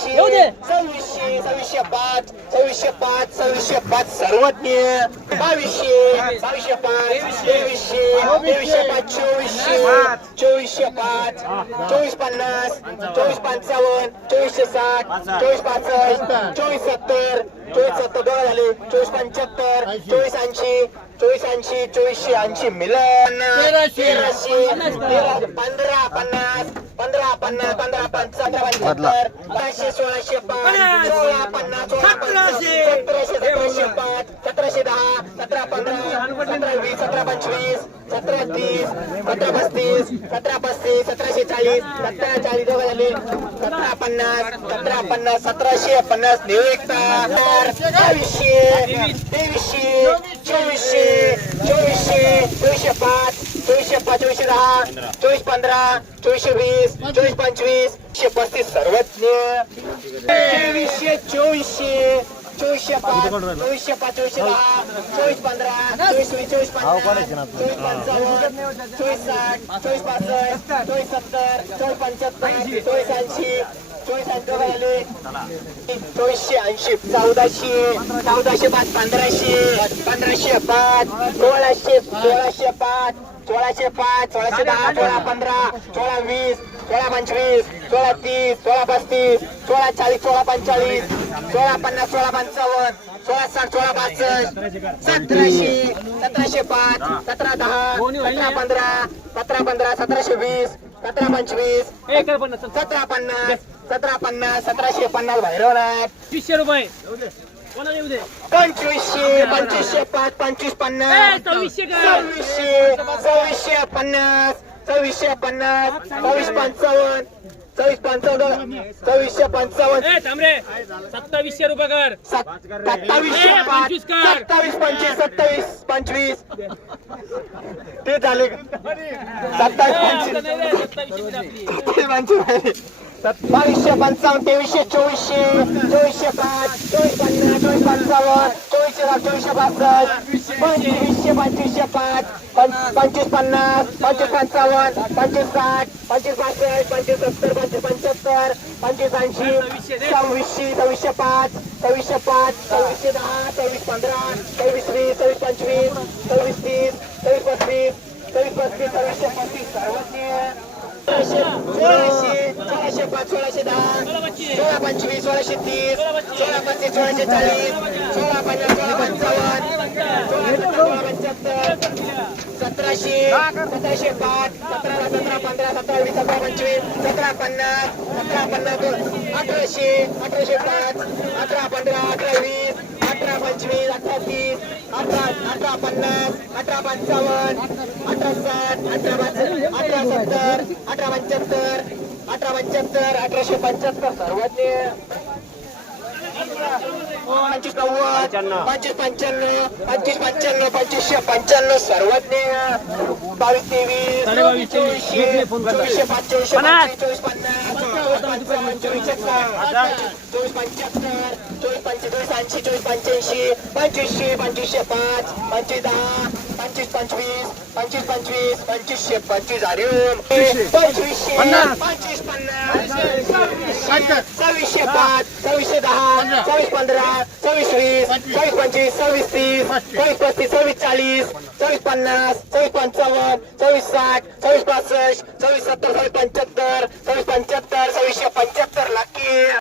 सव्वीसशे. सव्वीसशे सव्वीसशे पाच सव्वीसशे पाच सव्वीसशे पाच सर्वज्ञ बावीसशे बावीसशे पाच तेवीसशे तेवीसशे पाच चोवीसशे चोवीसशे पाच चोवीस पन्नास चोवीस पंचावन्न चोवीसशे साठ चोवीस पासष्ट चोवीस सत्तर चोवीस सत्तर दोन झाले चोवीस पंच्याहत्तर चोवीस ऐंशी चोवीस ऐंशी चोवीसशे ऐंशी मिलन. तेराशे तेराशे, पंधरा पन्नास पंधरा पन्नास पंधरा पंचाहत्तर पाचशे सोळाशे पाच सोळा पन्नास सतराशे. सतराशे पाच सतराशे दहा सतरा पंधरा सतरा वीस सतरा पंचवीस सतरा तीस सतरा पस्तीस सतरा पस्तीस सतराशे चाळीस सतरा चाळीस दोघं झाले सतरा पन्नास सतरा पन्नास सतराशे पन्नास नेऊ एकता बावीसशे तेवीसशे चोवीसशे चोवीसशे चोवीसशे चोवीसशे दहा चोवीस पंधरा चोवीसशे वीस चोवीस पंचवीस एकशे पस्तीस सर्वज्ञ. तेवीसशे चोवीसशे चोवीसशे पाच चोवीसशे पाच चोवीसशे दहा चोवीस पंधरा चोवीस वीस चोवीस पन्नास चोवीस पंचावन्न चोवीस साठ चोवीस पासष्ट चोवीस सत्तर चोवीस पंच्याहत्तर चोवीस ऐंशी चोवीसशे ऐंशी चौदाशे चौदाशे पाच पंधराशे पंधराशे पाच सोळाशे सोळाशे पाच सोळाशे पाच सोळाशे दहा सोळा पंधरा सोळा वीस सोळा पंचवीस सोळा तीस सोळा पस्तीस सोळा चाळीस सोळा पंचेचाळीस सोळा पन्नास सोळा पंचावन्न सोळा साठ सोळा पासष्ट सतराशे सतराशे पाच सतरा दहा सतरा पंधरा सतरा पंधरा सतराशे वीस सतरा पंचवीस सतरा पन्नास सतरा पन्नास सतराशे पन्नास भैरवनाथ वीसशे रुपये. पंचवीसशे पंचवीसशे पाच पंचवीस पन्नास. सव्वीसशे. सव्वीसशे सव्वीसशे पन्नास सव्वीसशे पन्नास सव्वीस पंचावन्न. सव्वीस पंचावन्न. सव्वीसशे पंचावन्न थांबरे सत्तावीसशे रुपये कर. सत्तावीसशे ए, पाच पंचवीस कर. सत्तावीस पंचवीस सत्तावीस पंचवीस. ते झाले. सत्तावीस ए, पंचवीस. आता नाही रे, सत्तावीसशे दिली आपली. बावीसशे पंचावन्न तेवीसशे चोवीसशे चोवीसशे पाच चोवीस पन्नास चोवीस पंचावन्न चोवीसशे चोवीसशे पासष्ट पंचवीसशे पंचवीसशे पाच पंचवीस पन्नास पंचवीस पंचावन्न पंचवीस साठ पंचवीस पासष्ट पंचवीस सत्तर पंचवीस पंच्याहत्तर पंचवीस ऐंशी सव्वीसशे सव्वीसशे पाच सव्वीसशे पाच सव्वीसशे दहा सव्वीस पंधरा सव्वीस वीस सव्वीस पंचवीस सव्वीस तीस सव्वीस पस्तीस सव्वीस पस्तीस सव्वीसशे पस्तीस सर्वज्ञ सोळाशे पाच सोळाशे दहा सोळा पंचवीस सोळाशे तीस सोळा पस्तीस सोळाशे चाळीस सोळा पन्नास सोळा पंचावन्न सोळा पंच्याहत्तर सतराशे सतराशे पाच सतरा सतरा पंधरा सतरा वीस सतरा पंचवीस सतरा पन्नास सतरा पन्नास दोन अठराशे अठराशे पाच अठरा पंधरा अठरा वीस अठरा पंचवीस अठरा तीस अठरा अठरा पन्नास अठरा पंचावन्न अठरा साठ अठरा अठरा सत्तर अठरा पंच्याहत्तर अठरा पंच्याहत्तर अठराशे पंच्याहत्तर सर्वज्ञ पंचवीस नव्वद पंचवीस पंच्याण्णव पंचवीस पंच्याण्णव पंचवीसशे पंच्याण्णव सर्वज्ञ बावीस तेवीस. चोवीसशे घेतले फोन करतात. चोवीसशे पाच चोवीसशे पन्नास. पंचवीस, चोवीस पन्नास चोवीस पंच्याहत्तर चोवीस पंचेचाळीस ऐंशी चोवीस पंच्याऐंशी पंचवीसशे पंचवीसशे पाच पंचवीस दहा पंचवीस पंचवीस पंचवीस पंचवीस पंचवीसशे पंचवीस हरिओम पंचवीसशे पंचवीस पन्नास सव्वीसशे पाच. सव्वीसशे चोवीस पंधरा चोवीस वीस चोवीस पंचवीस सव्वीस तीस चोवीस पस्तीस सव्वीस चाळीस चोवीस पन्नास चोवीस पंचावन्न चोवीस साठ सव्वीस पासष्ट सव्वीस सत्तर चोवीस पंच्याहत्तर चोवीस पंच्याहत्तर सव्वीसशे पंच्याहत्तर लाखी.